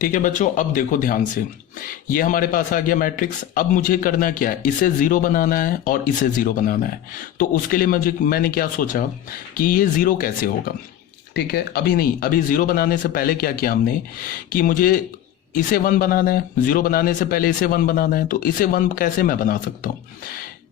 ठीक है बच्चों, अब देखो ध्यान से, ये हमारे पास आ गया मैट्रिक्स। अब मुझे करना क्या है, इसे जीरो बनाना है और इसे जीरो बनाना है। तो उसके लिए मैंने क्या सोचा कि ये जीरो कैसे होगा। ठीक है, अभी नहीं, अभी जीरो बनाने से पहले क्या किया हमने कि मुझे इसे वन बनाना है, जीरो बनाने से पहले इसे वन बनाना है। तो इसे वन कैसे मैं बना सकता हूँ,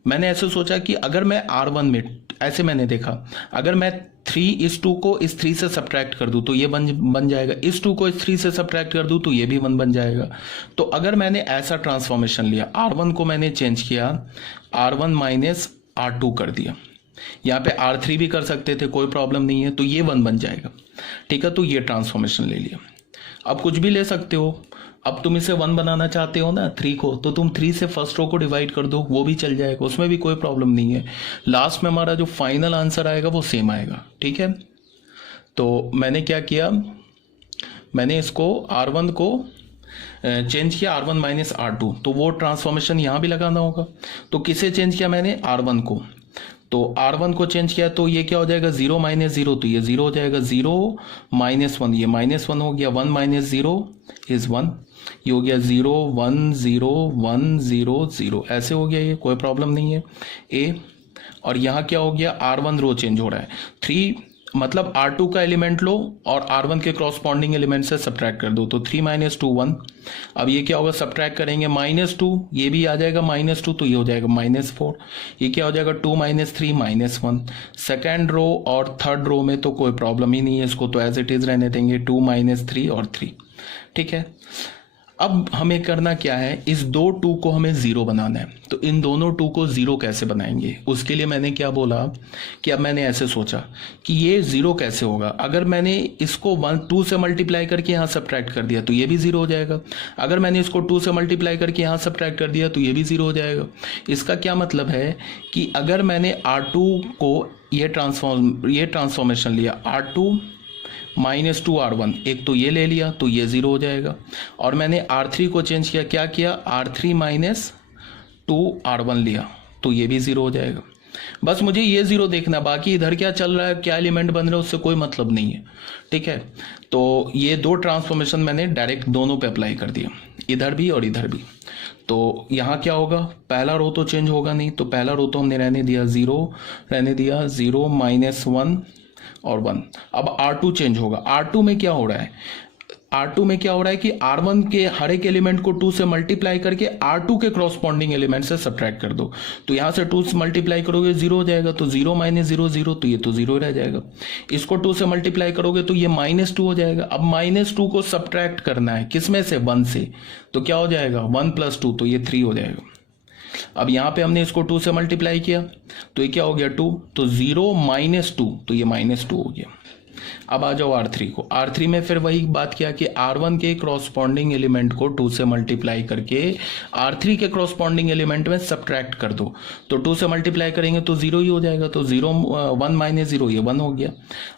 मैंने ऐसे सोचा कि अगर मैं R1 में, ऐसे मैंने देखा, अगर मैं 3:2 को इस 3 से सब्ट्रैक्ट कर दूं तो ये बन जाएगा, इस 2 को इस 3 से सब्ट्रैक्ट कर दूं तो ये भी 1 बन जाएगा। तो अगर मैंने ऐसा ट्रांसफॉर्मेशन लिया, R1 को मैंने चेंज किया, R1 माइनस R2 कर दिया, यहाँ पे R3 भी कर सकते थे, कोई प्रॉब्लम नहीं है, तो ये 1 बन जाएगा। ठीक है, तो ये ट्रांसफॉर्मेशन ले लिया। अब कुछ भी ले सकते हो, अब तुम इसे 1 बनाना चाहते हो ना 3 को, तो तुम 3 से फर्स्ट रो को डिवाइड कर दो, वो भी चल जाएगा, उसमें भी कोई प्रॉब्लम नहीं है। लास्ट में हमारा जो फाइनल आंसर आएगा वो सेम आएगा। ठीक है, तो मैंने क्या किया, मैंने इसको R1 को चेंज किया R1 माइनस R2, तो वो ट्रांसफॉर्मेशन यहाँ भी लगाना होगा। तो किसे चेंज किया मैंने, R1 को, तो R1 को चेंज किया तो ये क्या हो जाएगा, 0 माइनस 0, तो ये 0 हो जाएगा, 0 माइनस 1, ये -1 हो गया, 1 माइनस 0 इज 1, ये हो गया 0 1 0 1 0 0, ऐसे हो गया, ये कोई प्रॉब्लम नहीं है ए। और यहाँ क्या हो गया, R1 रो चेंज हो रहा है, 3 मतलब R2 का एलिमेंट लो और R1 के क्रॉसपॉन्डिंग एलिमेंट से सब्ट्रैक्ट कर दो, तो 3 माइनस 2 1। अब ये क्या होगा, सब्ट्रैक्ट करेंगे -2, ये भी आ जाएगा -2, तो ये हो जाएगा -4। ये क्या हो जाएगा, 2 माइनस 3 -1। सेकेंड रो और थर्ड रो में तो कोई प्रॉब्लम ही नहीं है, इसको तो एज इट इज रहने देंगे, 2 माइनस 3 और 3। ठीक है, अब हमें करना क्या है, इस दो 2 को हमें जीरो बनाना है। तो इन दोनों 2 को जीरो कैसे बनाएंगे, उसके लिए मैंने क्या बोला कि अब मैंने ऐसे सोचा कि ये जीरो कैसे होगा। अगर मैंने इसको 2 से मल्टीप्लाई करके यहाँ सब्ट्रैक्ट कर दिया तो ये भी जीरो हो जाएगा, अगर मैंने इसको 2 से मल्टीप्लाई करके यहाँ सब्ट्रैक्ट कर दिया तो ये भी जीरो हो जाएगा। इसका क्या मतलब है कि अगर मैंने R2 को ये ट्रांसफॉर्मेशन लिया, R2 -2 R1, एक तो ये ले लिया तो ये जीरो हो जाएगा, और मैंने R3 को चेंज किया, क्या किया, R3 -2 R1 लिया तो ये भी जीरो हो जाएगा। बस मुझे ये जीरो देखना, बाकी इधर क्या चल रहा है, क्या एलिमेंट बन रहा है, उससे कोई मतलब नहीं है। ठीक है, तो ये दो ट्रांसफॉर्मेशन मैंने डायरेक्ट दोनों पे अप्लाई कर दिया, इधर भी और इधर भी। तो यहाँ क्या होगा, पहला रो तो चेंज होगा नहीं, तो पहला रो तो हमने रहने दिया 0, रहने दिया 0 -1 और 1। अब R2 चेंज होगा, R2 में क्या हो रहा है, R2 में क्या हो रहा है कि R1 के हर एक एलिमेंट को 2 से मल्टीप्लाई करके R2 के क्रॉसपॉन्डिंग एलिमेंट से सब्ट्रैक्ट कर दो, तो यहां से 2 से मल्टीप्लाई करोगे 0 हो जाएगा, तो 0 माइनस 0 0, तो ये तो 0 रह जाएगा। इसको 2 से मल्टीप्लाई करोगे तो ये -2 हो जाएगा। अब -2 को सब्ट्रैक्ट करना है किसमें से, 1 से, तो क्या हो जाएगा 1 + 2, तो ये 3 हो जाएगा। अब यहां पे हमने इसको 2 से मल्टीप्लाई किया तो ये क्या हो गया 2, तो 0 - 2, तो ये -2 हो गया। अब आ जाओ R3 को, R3 में फिर वही बात किया कि R1 के क्रॉसपॉन्डिंग एलिमेंट को 2 से मल्टीप्लाई करके R3 के क्रॉसपॉन्डिंग एलिमेंट में सब्ट्रैक्ट कर दो, तो 2 से मल्टीप्लाई करेंगे तो 0 ही हो जाएगा, तो 0 1 - 0 ये 1 हो गया।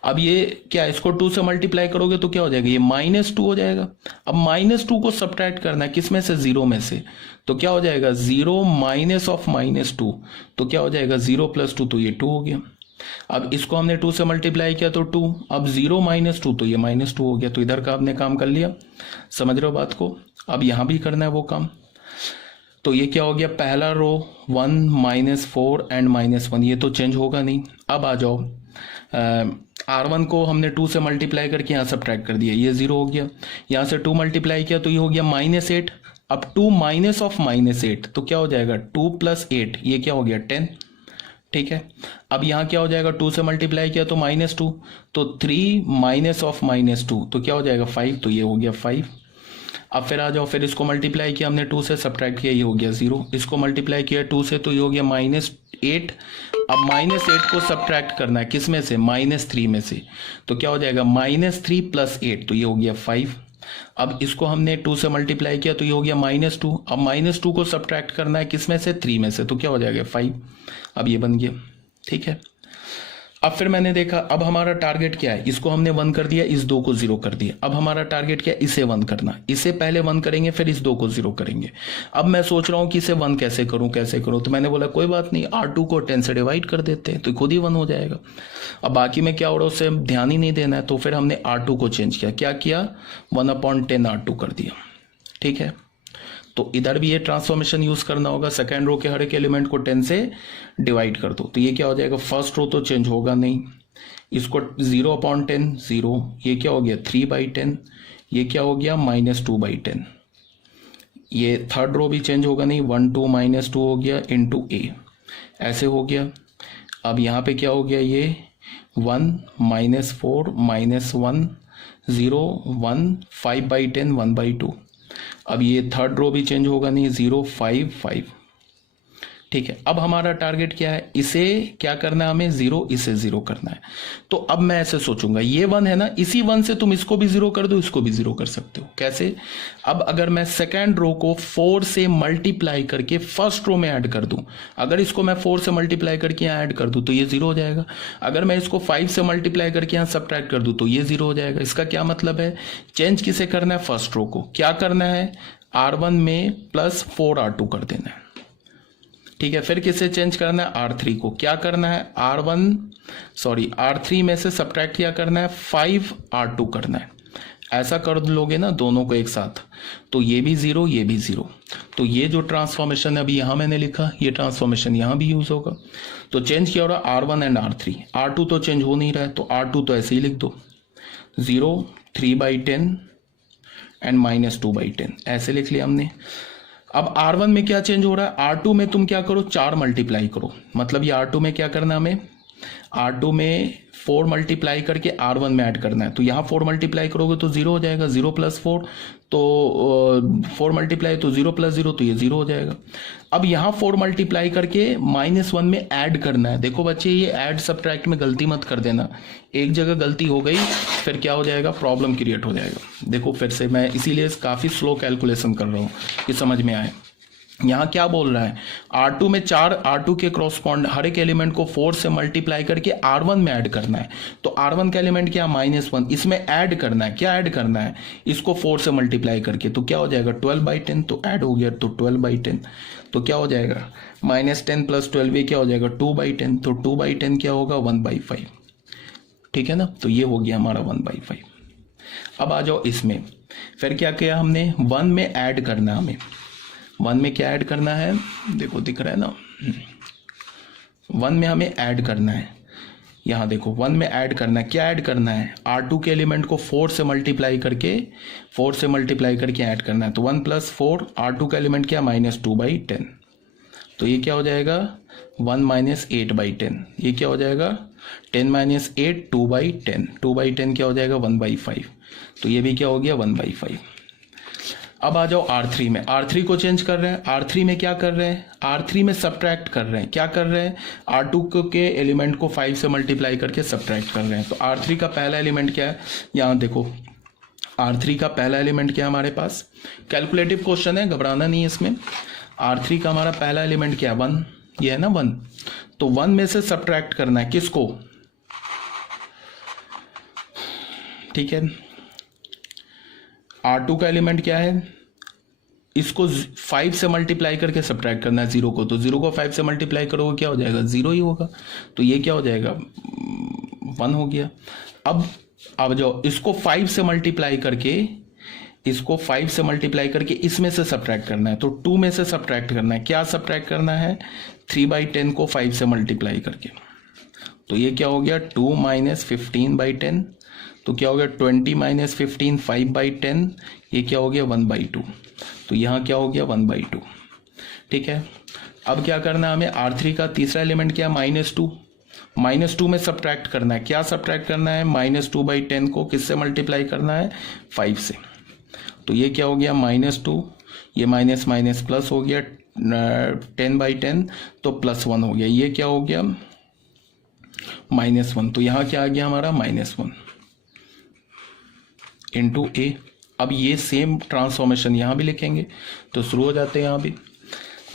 अब ये क्या, इसको 2 से मल्टीप्लाई करोगे तो क्या हो जाएगा, ये -2 हो जाएगा। अब -2 को सब्ट्रैक्ट करना है किसमें से, 0 में से, तो क्या हो जाएगा 0 माइनस ऑफ -2, तो क्या हो जाएगा 0 + 2, तो ये 2 हो गया। अब इसको हमने 2 से मल्टीप्लाई किया तो 2, अब 0 - 2, तो ये -2 हो गया। तो इधर का आपने काम कर लिया, समझ रहे हो बात को। अब यहां भी करना है वो काम, तो ये क्या हो गया, पहला रो 1 -4 एंड -1, ये तो चेंज होगा नहीं। अब आ जाओ, R1 को हमने 2 से मल्टीप्लाई करके यहाँ सब्ट्रैक्ट कर दिया, ये 0 हो गया। यहाँ से 2 मल्टीप्लाई किया तो ये हो गया -8। अब 2 माइनस ऑफ -8, तो क्या हो जाएगा 2 + 8, ये क्या हो गया 10। ठीक है, अब यहाँ क्या हो जाएगा, 2 से मल्टीप्लाई किया तो -2, तो 3 माइनस ऑफ -2, तो क्या हो जाएगा 5, तो ये हो गया 5। अब फिर आ जाओ, फिर इसको मल्टीप्लाई किया हमने 2 से, सब्ट्रैक्ट किया, ये हो गया 0। इसको मल्टीप्लाई किया 2 से, तो ये हो गया -8। अब -8 को सब्ट्रैक्ट करना है किसमें से, -3 में से, तो क्या हो जाएगा -3 + 8, तो ये हो गया 5। अब इसको हमने 2 से मल्टीप्लाई किया तो ये हो गया -2। अब -2 को सब्ट्रैक्ट करना है किसमें से, 3 में से, तो क्या हो जाएगा 5। अब ये बन गया। ठीक है, अब फिर मैंने देखा, अब हमारा टारगेट क्या है, इसको हमने 1 कर दिया, इस 2 को 0 कर दिया। अब हमारा टारगेट क्या है, इसे 1 करना। इसे पहले 1 करेंगे, फिर इस 2 को 0 करेंगे। अब मैं सोच रहा हूं कि इसे 1 कैसे करूं, तो मैंने बोला कोई बात नहीं, R2 को 10 से डिवाइड कर देते हैं तो खुद ही 1 हो जाएगा। अब बाकी में क्या हो रहा है उसे ध्यान ही नहीं देना है, तो फिर हमने R2 को चेंज किया। क्या किया, 1/10 R2 कर दिया। ठीक है, तो इधर भी ये ट्रांसफॉर्मेशन यूज करना होगा। सेकेंड रो के हर एक एलिमेंट को 10 से डिवाइड कर दो, तो ये क्या हो जाएगा, फर्स्ट रो तो चेंज होगा नहीं, इसको 0/10 0, ये क्या हो गया 3/10, ये क्या हो गया -2/10। ये थर्ड रो भी चेंज होगा नहीं, 1 2 -2 हो गया इंटू a, ऐसे हो गया। अब यहाँ पे क्या हो गया, ये 1 -4 -1 0 1 5/10 1/2। अब ये थर्ड रो भी चेंज होगा नहीं, 0 5 5। ठीक है, अब हमारा टारगेट क्या है, इसे क्या करना है हमें 0, इसे 0 करना है। तो अब मैं ऐसे सोचूंगा, ये 1 है ना, इसी 1 से तुम इसको भी 0 कर दो, इसको भी 0 कर सकते हो। कैसे, अब अगर मैं सेकेंड रो को 4 से मल्टीप्लाई करके फर्स्ट रो में ऐड कर दूं, अगर इसको मैं 4 से मल्टीप्लाई करके यहाँ ऐड कर दूं तो ये 0 हो जाएगा। अगर मैं इसको 5 से मल्टीप्लाई करके यहाँ सब्ट्रैक्ट कर दूं तो ये 0 हो जाएगा। इसका क्या मतलब है, चेंज किसे करना है, फर्स्ट रो को। क्या करना है, R1 में +4 R2 कर देना है। ठीक है, फिर किसे चेंज करना है, R3 को। क्या करना है, R3 में से सब्ट्रैक्ट क्या करना है, 5 R2 करना है। ऐसा कर लोगे ना दोनों को एक साथ, तो ये भी 0 ये भी 0। तो ये जो ट्रांसफॉर्मेशन है अभी यहां मैंने लिखा, ये ट्रांसफॉर्मेशन यहां भी यूज होगा। तो चेंज क्या हो रहा है, R1 एंड R3। R2 तो चेंज हो नहीं रहा है, तो R2 तो ऐसे ही लिख दो, 0 3/10 एंड -2/10, ऐसे लिख लिया हमने। अब R1 में क्या चेंज हो रहा है, R2 में तुम क्या करो, 4 मल्टीप्लाई करो। मतलब ये R2 में क्या करना हमें, R2 में 4 मल्टीप्लाई करके R1 में ऐड करना है। तो यहाँ 4 मल्टीप्लाई करोगे तो 0 हो जाएगा, 0 + 4 तो 4 मल्टीप्लाई तो 0 + 0 तो ये 0 हो जाएगा। अब यहाँ 4 मल्टीप्लाई करके -1 में ऐड करना है। देखो बच्चे, ये ऐड सब्ट्रैक्ट में गलती मत कर देना, एक जगह गलती हो गई फिर क्या हो जाएगा, प्रॉब्लम क्रिएट हो जाएगा। देखो फिर से मैं इसीलिए काफ़ी स्लो कैलकुलेशन कर रहा हूँ कि समझ में आए। यहाँ क्या बोल रहा है, R2 में 4 R2 के क्रॉसपॉन्ड हर एक एलिमेंट को 4 से मल्टीप्लाई करके R1 में ऐड करना है। तो R1 का एलिमेंट क्या, -1, इसमें ऐड करना है। क्या ऐड करना है, इसको 4 से मल्टीप्लाई करके, तो क्या हो जाएगा 12/10, तो ऐड हो गया तो 12/10। तो क्या हो जाएगा, -10 + 12 ये क्या हो जाएगा 2/10, तो 2/10 क्या होगा 1/5। ठीक है ना, तो ये हो गया हमारा 1/5। अब आ जाओ इसमें, फिर क्या किया हमने, 1 में ऐड करना है हमें। 1 में क्या ऐड करना है, देखो दिख रहा है ना, 1 में हमें ऐड करना है। यहाँ देखो 1 में ऐड करना है, क्या ऐड करना है, R2 के एलिमेंट को 4 से मल्टीप्लाई करके ऐड करना है। तो 1 + 4 R2 का एलिमेंट क्या, -2/10। तो ये क्या हो जाएगा 1 -8/10। ये क्या हो जाएगा 10 - 8 2/10। 2/10 क्या हो जाएगा 1/5। तो ये भी क्या हो गया 1/5। अब आ जाओ R3 में। R3 को चेंज कर रहे हैं। R3 में क्या कर रहे हैं, R3 में सब्ट्रैक्ट कर रहे हैं। क्या कर रहे हैं, R2 के एलिमेंट को 5 से मल्टीप्लाई करके सब्ट्रैक्ट कर रहे हैं। तो R3 का पहला एलिमेंट क्या है, यहाँ देखो R3 का पहला एलिमेंट क्या है हमारे पास, कैलकुलेटिव क्वेश्चन है, घबराना नहीं है इसमें। R3 का हमारा पहला एलिमेंट क्या है 1, ये है ना 1। तो 1 में से सब्ट्रैक्ट करना है किसको, ठीक है। R2 का एलिमेंट क्या है, इसको 5 से मल्टीप्लाई करके सब्ट्रैक्ट करना है 0 को। तो 0 को 5 से मल्टीप्लाई करोगे क्या हो जाएगा 0 ही होगा। तो ये क्या हो जाएगा 1 हो गया। अब जाओ इसको 5 से मल्टीप्लाई करके इसमें से सब्ट्रैक्ट करना है। तो 2 में से सब्ट्रैक्ट करना है। क्या सब्ट्रैक्ट करना है, 3/10 को 5 से मल्टीप्लाई करके। तो ये क्या हो गया 2 - 15/10। तो क्या हो गया 20 - 15 5/10। ये क्या हो गया 1/2। तो यहाँ क्या हो गया 1/2। ठीक है, अब क्या करना है हमें, R3 का तीसरा एलिमेंट क्या, -2। -2 में सब्ट्रैक्ट करना है। क्या सब्ट्रैक्ट करना है, -2/10 को किससे मल्टीप्लाई करना है 5 से। तो ये क्या हो गया -2, ये माइनस प्लस हो गया 10/10, तो +1 हो गया। ये क्या हो गया -1। तो यहाँ क्या आ गया हमारा -1 इंटू ए। अब ये सेम ट्रांसफॉर्मेशन यहाँ भी लिखेंगे। तो शुरू हो जाते हैं यहाँ भी।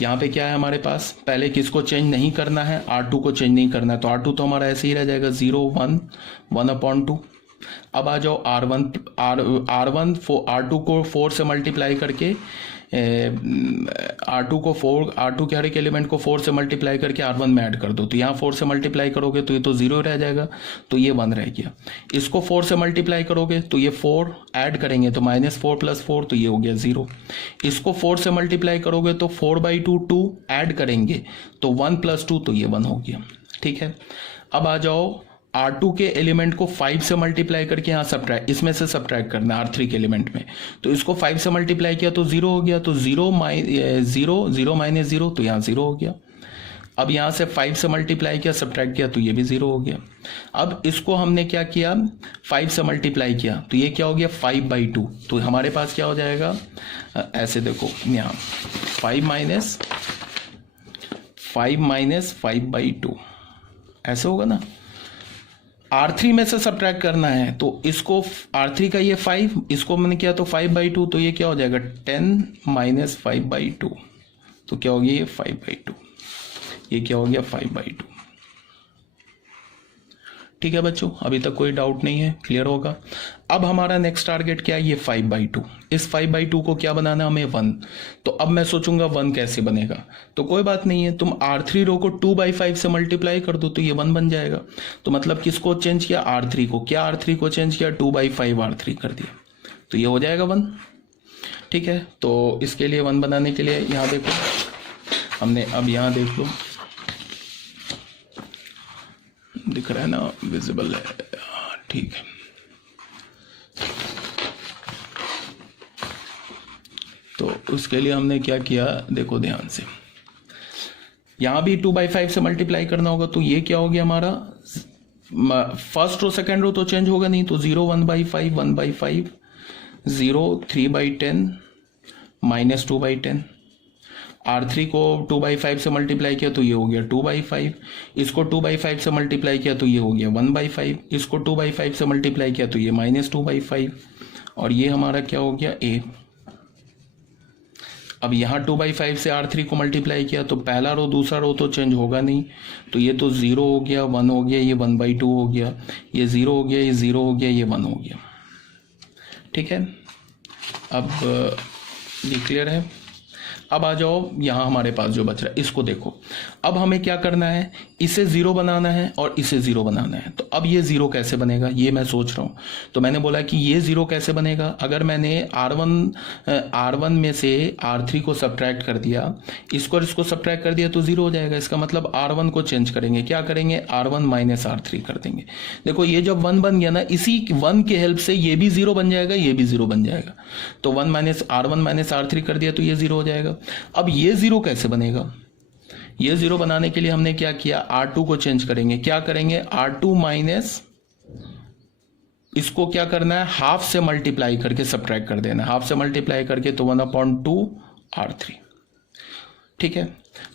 यहाँ पे क्या है हमारे पास, पहले किसको चेंज नहीं करना है, R2 को चेंज नहीं करना है, तो R2 तो हमारा ऐसे ही रह जाएगा 0 1 1/2। अब आ जाओ R1 R2 को 4 से मल्टीप्लाई करके R2 के हर एक एलिमेंट को 4 से मल्टीप्लाई करके R1 में ऐड कर दो, तो यहाँ 4 से मल्टीप्लाई करोगे तो ये तो 0 रह जाएगा, तो ये 1 रह गया। इसको 4 से मल्टीप्लाई करोगे तो ये 4 ऐड करेंगे तो -4 + 4, तो ये हो गया 0। इसको 4 से मल्टीप्लाई करोगे तो 4/2 2 ऐड करेंगे तो 1 + 2, तो ये 1 हो गया। ठीक है, अब आ जाओ R2 के एलिमेंट को 5 से मल्टीप्लाई करके यहाँ सब्ट्रैक्ट, इसमें से सब्ट्रैक्ट करना है R3 के एलिमेंट में, तो इसको 5 से मल्टीप्लाई किया तो 0 हो गया, तो 0 - 0, तो यहाँ 0 हो गया। अब यहाँ से 5 से मल्टीप्लाई किया, सब्ट्रैक्ट किया, तो ये भी 0 हो गया। अब इसको हमने क्या किया, 5 से मल्टीप्लाई किया, तो ये क्या हो गया 5/2, तो हमारे पास क्या हो जाएगा, ऐसे देखो यहाँ 5 - 5/2 ऐसे होगा ना। R3 में से सब्ट्रैक्ट करना है, तो इसको R3 का ये 5, इसको मैंने किया तो 5/2, तो ये क्या हो जाएगा 10 - 5/2, तो क्या हो गया ये 5/2, ये क्या हो गया 5/2। ठीक है बच्चों, अभी तक कोई डाउट नहीं है, क्लियर होगा। अब हमारा नेक्स्ट टारगेट क्या है, ये 5/2। इस 5/2 को क्या बनाना है हमें 1, तो अब मैं सोचूंगा 1 कैसे बनेगा, तो कोई बात नहीं है, तुम R3 रो को 2/5 से मल्टीप्लाई कर दो तो ये 1 बन जाएगा। तो मतलब किसको चेंज किया, R3 को, क्या R3 को चेंज किया, 2/5 R3 कर दिया, तो ये हो जाएगा 1। ठीक है, तो इसके लिए 1 बनाने के लिए यहाँ देखो हमने, अब यहाँ देख लो दिख रहा है ना, विजिबल है, ठीक है। तो उसके लिए हमने क्या किया, देखो ध्यान से, यहां भी 2/5 से मल्टीप्लाई करना होगा, तो ये क्या हो गया हमारा, फर्स्ट रो सेकेंड रो तो चेंज होगा नहीं, तो 0 1/5 1/5 0 3/10 -2/10। R3 को 2/5 से मल्टीप्लाई किया तो ये हो गया 2/5, इसको 2/5 से मल्टीप्लाई किया तो ये हो गया 1/5, इसको 2/5 से मल्टीप्लाई किया तो ये -2/5, और ये हमारा क्या हो गया A। अब यहाँ 2/5 से R3 को मल्टीप्लाई किया तो पहला रो दूसरा रो तो चेंज होगा नहीं, तो ये तो 0 हो गया, 1 हो गया, ये 1/2 हो गया, ये 0 हो गया, ये 0 हो गया, ये 1 हो गया। ठीक है, अब ये क्लियर है। अब आ जाओ यहाँ हमारे पास जो बच रहा है इसको देखो, अब हमें क्या करना है, इसे 0 बनाना है और इसे 0 बनाना है। तो अब ये 0 कैसे बनेगा ये मैं सोच रहा हूँ, तो मैंने बोला कि ये 0 कैसे बनेगा, अगर मैंने R1 में से R3 को सब्ट्रैक्ट कर दिया, इसको और इसको सब्ट्रैक्ट कर दिया तो 0 हो जाएगा। इसका मतलब R1 को चेंज करेंगे, क्या करेंगे, R1 - R3 कर देंगे। देखो ये जब 1 बन गया ना, इसी 1 के हेल्प से ये भी 0 बन जाएगा, ये भी 0 बन जाएगा, तो R1 - R3 कर दिया तो ये 0 हो जाएगा। अब ये 0 कैसे बनेगा, ये 0 बनाने के लिए हमने क्या किया, R2 को चेंज करेंगे, क्या करेंगे, R2 माइनस इसको क्या करना है, हाफ से मल्टीप्लाई करके सब्ट्रैक्ट कर देना, हाफ से मल्टीप्लाई करके तो 1/2 R3। ठीक है,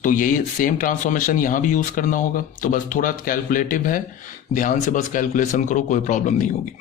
तो यही सेम ट्रांसफॉर्मेशन यहां भी यूज करना होगा, तो बस थोड़ा कैलकुलेटिव है, ध्यान से बस कैलकुलेशन करो, कोई प्रॉब्लम नहीं होगी।